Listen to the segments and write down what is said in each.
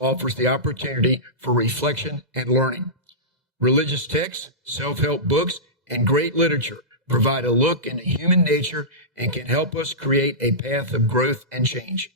offers the opportunity for reflection and learning. Religious texts, self-help books, and great literature provide a look into human nature and can help us create a path of growth and change.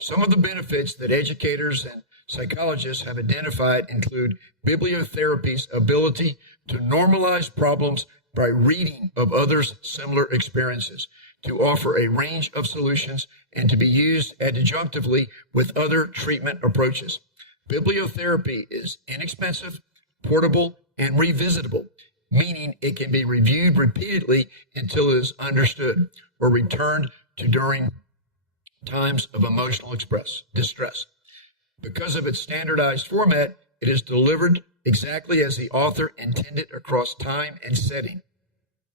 Some of the benefits that educators and psychologists have identified include bibliotherapy's ability to normalize problems by reading of others' similar experiences, to offer a range of solutions, and to be used adjunctively with other treatment approaches. Bibliotherapy is inexpensive, portable, and revisitable, meaning it can be reviewed repeatedly until it is understood or returned to during times of emotional distress. Because of its standardized format, it is delivered exactly as the author intended across time and setting.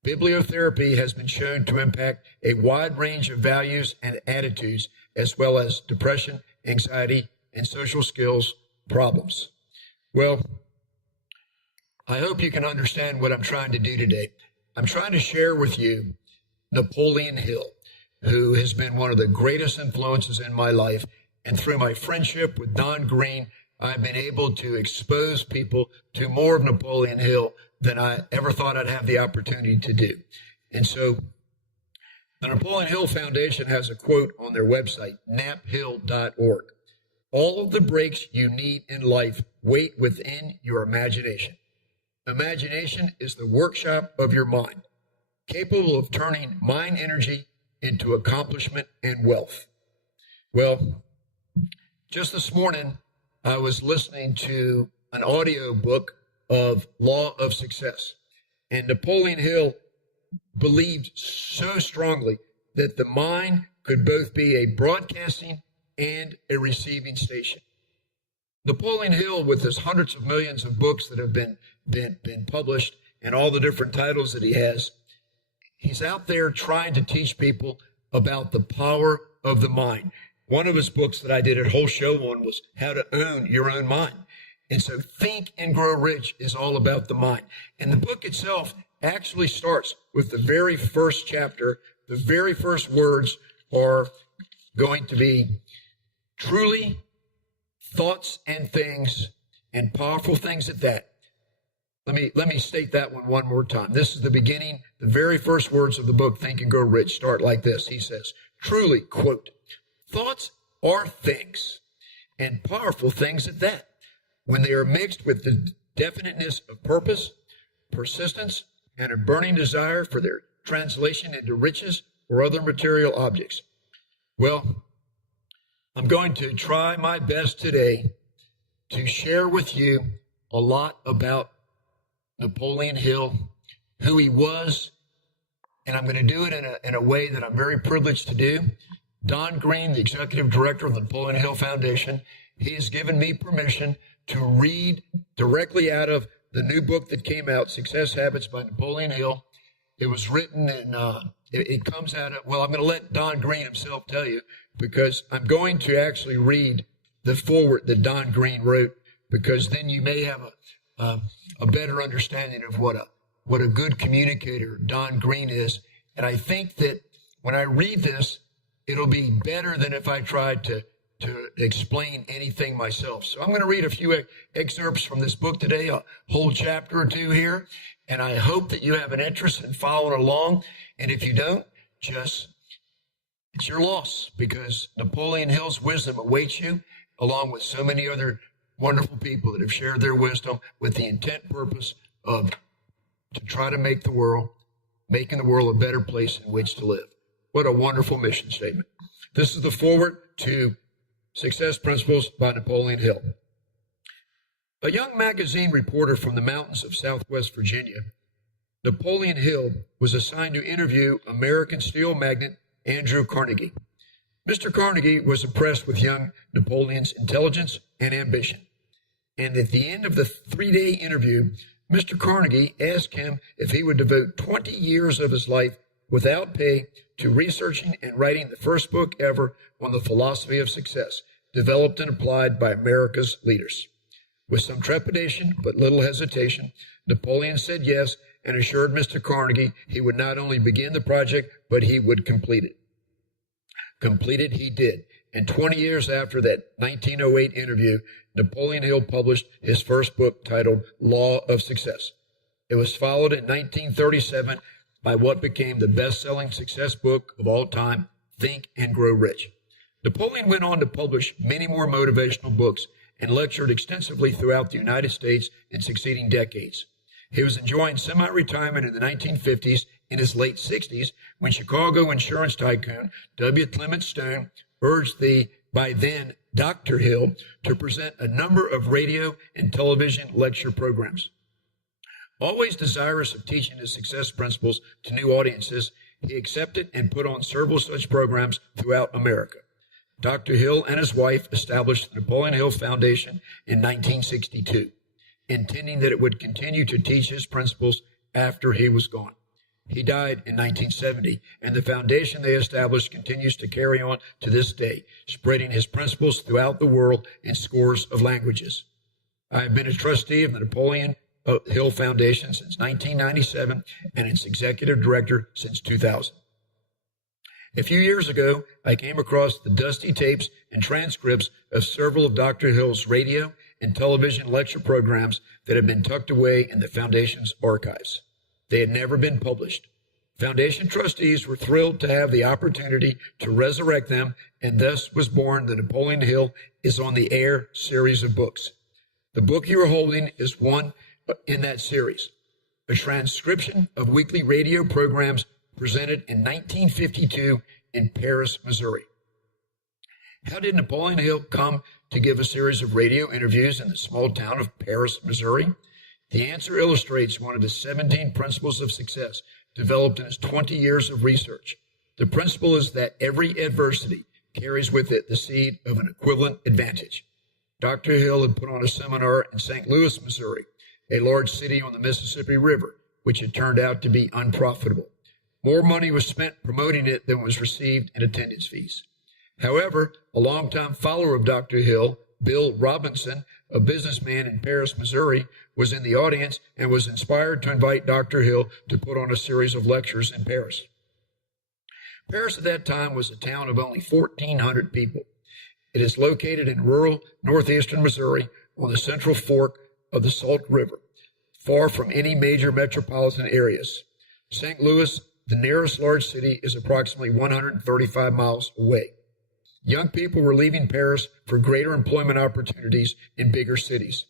Bibliotherapy has been shown to impact a wide range of values and attitudes, as well as depression, anxiety, and social skills problems. Well, I hope you can understand what I'm trying to do today. I'm trying to share with you Napoleon Hill, who has been one of the greatest influences in my life. And through my friendship with Don Green, I've been able to expose people to more of Napoleon Hill than I ever thought I'd have the opportunity to do. And so the Napoleon Hill Foundation has a quote on their website, naphill.org. All of the breaks you need in life wait within your imagination. Imagination is the workshop of your mind, capable of turning mind energy into accomplishment and wealth. Well, just this morning, I was listening to an audio book of Law of Success. And Napoleon Hill believed so strongly that the mind could both be a broadcasting and a receiving station. Napoleon Hill, with his hundreds of millions of books that have been published and all the different titles that he has, he's out there trying to teach people about the power of the mind. One of his books that I did a whole show on was How to Own Your Own Mind. And so Think and Grow Rich is all about the mind. And the book itself actually starts with the very first chapter. The very first words are going to be truly thoughts and things, and powerful things at that. Let me state that one more time. This is the beginning. The very first words of the book, Think and Grow Rich, start like this. He says, truly, quote, thoughts are things, and powerful things at that, when they are mixed with the definiteness of purpose, persistence, and a burning desire for their translation into riches or other material objects. Well, I'm going to try my best today to share with you a lot about Napoleon Hill, who he was, and I'm going to do it in a way that I'm very privileged to do. Don Green, the executive director of the Napoleon Hill Foundation, he has given me permission to read directly out of the new book that came out, Success Habits by Napoleon Hill. It was written in, it comes out of, well, I'm going to let Don Green himself tell you, because I'm going to actually read the foreword that Don Green wrote, because then you may have a better understanding of what a good communicator Don Green is. And I think that when I read this, it'll be better than if I tried to explain anything myself. So I'm going to read a few excerpts from this book today, a whole chapter or two here. And I hope that you have an interest in following along. And if you don't, it's your loss, because Napoleon Hill's wisdom awaits you, along with so many other wonderful people that have shared their wisdom with the intent purpose of to try to making the world a better place in which to live. What a wonderful mission statement. This is the foreword to Success Principles by Napoleon Hill. A young magazine reporter from the mountains of Southwest Virginia, Napoleon Hill was assigned to interview American steel magnate Andrew Carnegie. Mr. Carnegie was impressed with young Napoleon's intelligence and ambition. And at the end of the 3-day interview, Mr. Carnegie asked him if he would devote 20 years of his life without pay to researching and writing the first book ever on the philosophy of success, developed and applied by America's leaders. With some trepidation, but little hesitation, Napoleon said yes and assured Mr. Carnegie he would not only begin the project, but he would complete it. Complete it he did, And 20 years after that 1908 interview, Napoleon Hill published his first book titled Law of Success. It was followed in 1937 by what became the best-selling success book of all time, Think and Grow Rich. Napoleon went on to publish many more motivational books and lectured extensively throughout the United States in succeeding decades. He was enjoying semi-retirement in the 1950s, in his late 60s, when Chicago insurance tycoon W. Clement Stone urged the, by then, Dr. Hill to present a number of radio and television lecture programs. Always desirous of teaching his success principles to new audiences, he accepted and put on several such programs throughout America. Dr. Hill and his wife established the Napoleon Hill Foundation in 1962, intending that it would continue to teach his principles after he was gone. He died in 1970, and the foundation they established continues to carry on to this day, spreading his principles throughout the world in scores of languages. I have been a trustee of the Napoleon Hill Foundation since 1997 and its executive director since 2000. A few years ago, I came across the dusty tapes and transcripts of several of Dr. Hill's radio and television lecture programs that had been tucked away in the Foundation's archives. They had never been published. Foundation trustees were thrilled to have the opportunity to resurrect them, and thus was born the Napoleon Hill is on the Air series of books. The book you are holding is one in that series, a transcription of weekly radio programs presented in 1952 in Paris, Missouri. How did Napoleon Hill come to give a series of radio interviews in the small town of Paris, Missouri? The answer illustrates one of the 17 principles of success developed in his 20 years of research. The principle is that every adversity carries with it the seed of an equivalent advantage. Dr. Hill had put on a seminar in St. Louis, Missouri, a large city on the Mississippi River, which had turned out to be unprofitable. More money was spent promoting it than was received in attendance fees. However, a longtime follower of Dr. Hill, Bill Robinson, a businessman in Paris, Missouri, was in the audience and was inspired to invite Dr. Hill to put on a series of lectures in Paris. Paris at that time was a town of only 1,400 people. It is located in rural northeastern Missouri on the central fork of the Salt River, far from any major metropolitan areas. St. Louis, the nearest large city, is approximately 135 miles away. Young people were leaving Paris for greater employment opportunities in bigger cities.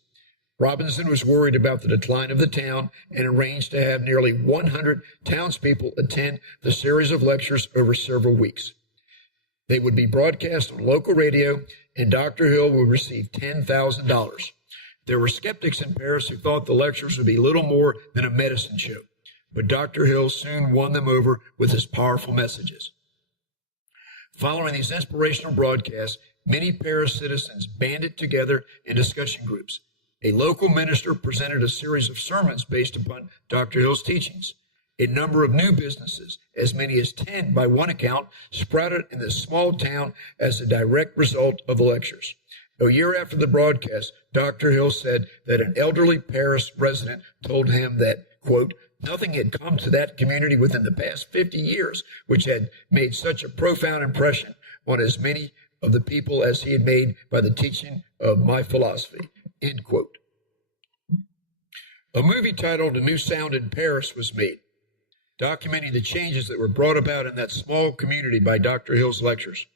Robinson was worried about the decline of the town and arranged to have nearly 100 townspeople attend the series of lectures over several weeks. They would be broadcast on local radio, and Dr. Hill would receive $10,000. There were skeptics in Paris who thought the lectures would be little more than a medicine show, but Dr. Hill soon won them over with his powerful messages. Following these inspirational broadcasts, many Paris citizens banded together in discussion groups. A local minister presented a series of sermons based upon Dr. Hill's teachings. A number of new businesses, as many as 10 by one account, sprouted in this small town as a direct result of the lectures. A year after the broadcast, Dr. Hill said that an elderly Paris resident told him that, quote, nothing had come to that community within the past 50 years which had made such a profound impression on as many of the people as he had made by the teaching of my philosophy, end quote. A movie titled A New Sound in Paris was made, documenting the changes that were brought about in that small community by Dr. Hill's lectures.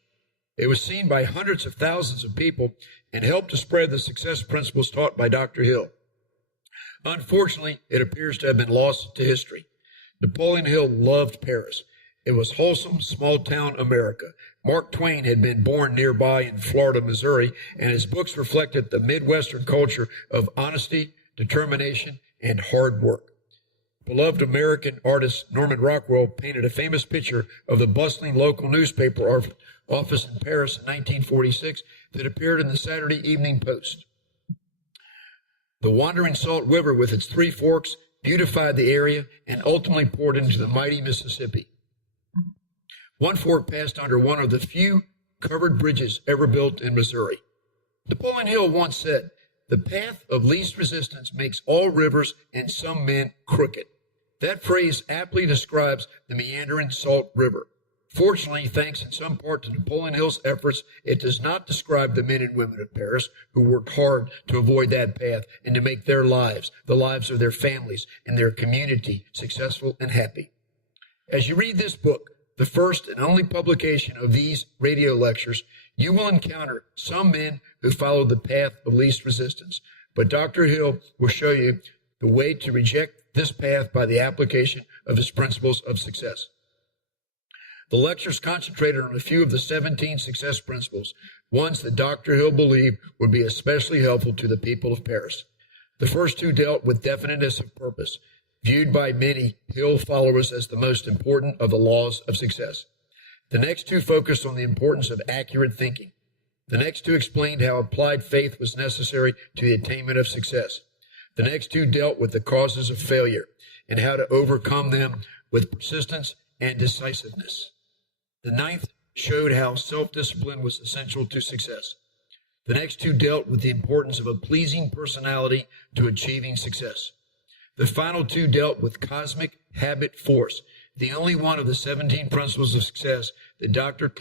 It was seen by hundreds of thousands of people and helped to spread the success principles taught by Dr. Hill. Unfortunately, it appears to have been lost to history. Napoleon Hill loved Paris. It was wholesome, small-town America. Mark Twain had been born nearby in Florida, Missouri, and his books reflected the Midwestern culture of honesty, determination, and hard work. Beloved American artist Norman Rockwell painted a famous picture of the bustling local newspaper office in Paris in 1946 that appeared in the Saturday Evening Post. The wandering Salt River with its three forks beautified the area and ultimately poured into the mighty Mississippi. One fork passed under one of the few covered bridges ever built in Missouri. Napoleon Hill once said, "The path of least resistance makes all rivers and some men crooked." That phrase aptly describes the meandering Salt River. Fortunately, thanks in some part to Napoleon Hill's efforts, it does not describe the men and women of Paris who worked hard to avoid that path and to make their lives, the lives of their families and their community, successful and happy. As you read this book, the first and only publication of these radio lectures, you will encounter some men who followed the path of least resistance. But Dr. Hill will show you the way to reject this path by the application of his principles of success. The lectures concentrated on a few of the 17 success principles, ones that Dr. Hill believed would be especially helpful to the people of Paris. The first two dealt with definiteness of purpose, viewed by many Hill followers as the most important of the laws of success. The next two focused on the importance of accurate thinking. The next two explained how applied faith was necessary to the attainment of success. The next two dealt with the causes of failure and how to overcome them with persistence and decisiveness. The ninth showed how self-discipline was essential to success. The next two dealt with the importance of a pleasing personality to achieving success. The final two dealt with cosmic habit force, the only one of the 17 principles of success that Dr.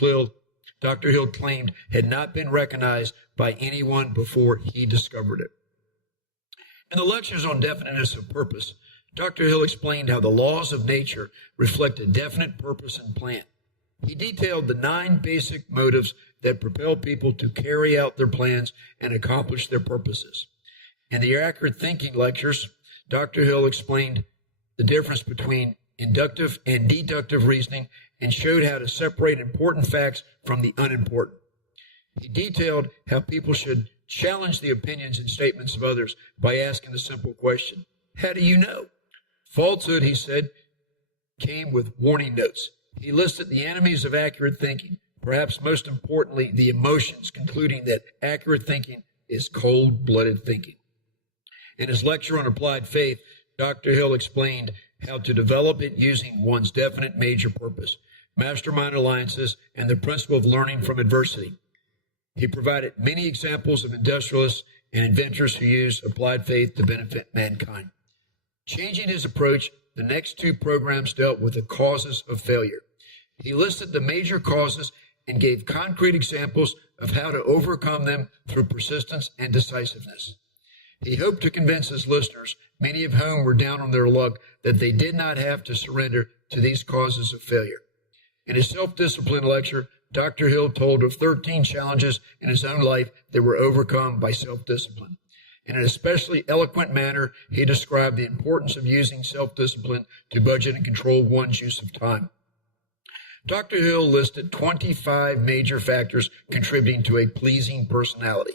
Hill claimed had not been recognized by anyone before he discovered it. In the lectures on definiteness of purpose, Dr. Hill explained how the laws of nature reflect a definite purpose and plan. He detailed the 9 basic motives that propel people to carry out their plans and accomplish their purposes. In the accurate thinking lectures, Dr. Hill explained the difference between inductive and deductive reasoning and showed how to separate important facts from the unimportant. He detailed how people should challenge the opinions and statements of others by asking the simple question, how do you know? Falsehood, he said, came with warning notes. He listed the enemies of accurate thinking, perhaps most importantly, the emotions, concluding that accurate thinking is cold-blooded thinking. In his lecture on applied faith, Dr. Hill explained how to develop it using one's definite major purpose, mastermind alliances, and the principle of learning from adversity. He provided many examples of industrialists and inventors who used applied faith to benefit mankind. Changing his approach, the next two programs dealt with the causes of failure. He listed the major causes and gave concrete examples of how to overcome them through persistence and decisiveness. He hoped to convince his listeners, many of whom were down on their luck, that they did not have to surrender to these causes of failure. In his self-discipline lecture, Dr. Hill told of 13 challenges in his own life that were overcome by self-discipline. In an especially eloquent manner, he described the importance of using self-discipline to budget and control one's use of time. Dr. Hill listed 25 major factors contributing to a pleasing personality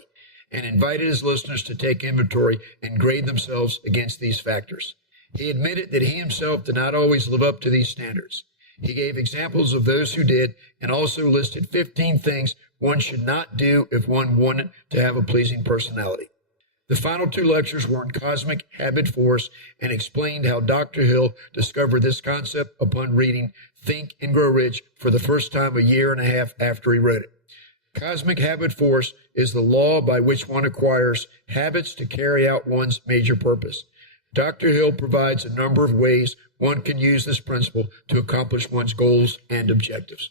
and invited his listeners to take inventory and grade themselves against these factors. He admitted that he himself did not always live up to these standards. He gave examples of those who did and also listed 15 things one should not do if one wanted to have a pleasing personality. The final two lectures were on cosmic habit force and explained how Dr. Hill discovered this concept upon reading Think and Grow Rich for the first time a year and a half after he wrote it. Cosmic habit force is the law by which one acquires habits to carry out one's major purpose. Dr. Hill provides a number of ways one can use this principle to accomplish one's goals and objectives.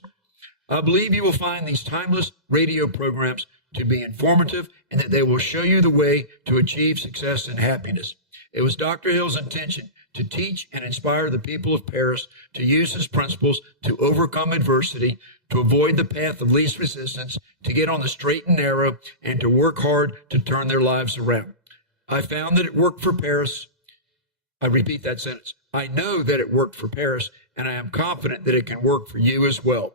I believe you will find these timeless radio programs to be informative and that they will show you the way to achieve success and happiness. It was Dr. Hill's intention to teach and inspire the people of Paris to use his principles to overcome adversity, to avoid the path of least resistance, to get on the straight and narrow, and to work hard to turn their lives around. I found that it worked for Paris. I repeat that sentence. I know that it worked for Paris, and I am confident that it can work for you as well.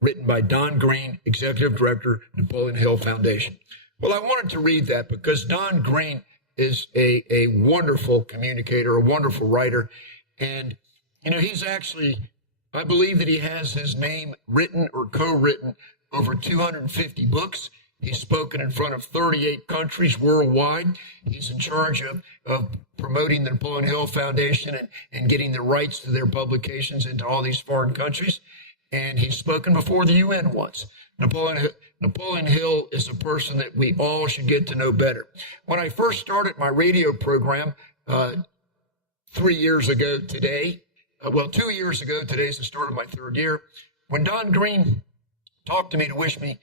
Written by Don Green, Executive Director, Napoleon Hill Foundation. Well, I wanted to read that because Don Green is a wonderful communicator, a wonderful writer. And, he's actually, I believe that he has his name written or co-written over 250 books. He's spoken in front of 38 countries worldwide. He's in charge of promoting the Napoleon Hill Foundation and getting the rights to their publications into all these foreign countries. And he's spoken before the UN once. Napoleon Hill is a person that we all should get to know better. When I first started my radio program 3 years ago today, 2 years ago, today's the start of my third year, When Don Green talked to me to wish me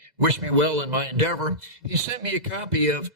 well in my endeavor, he sent me a copy of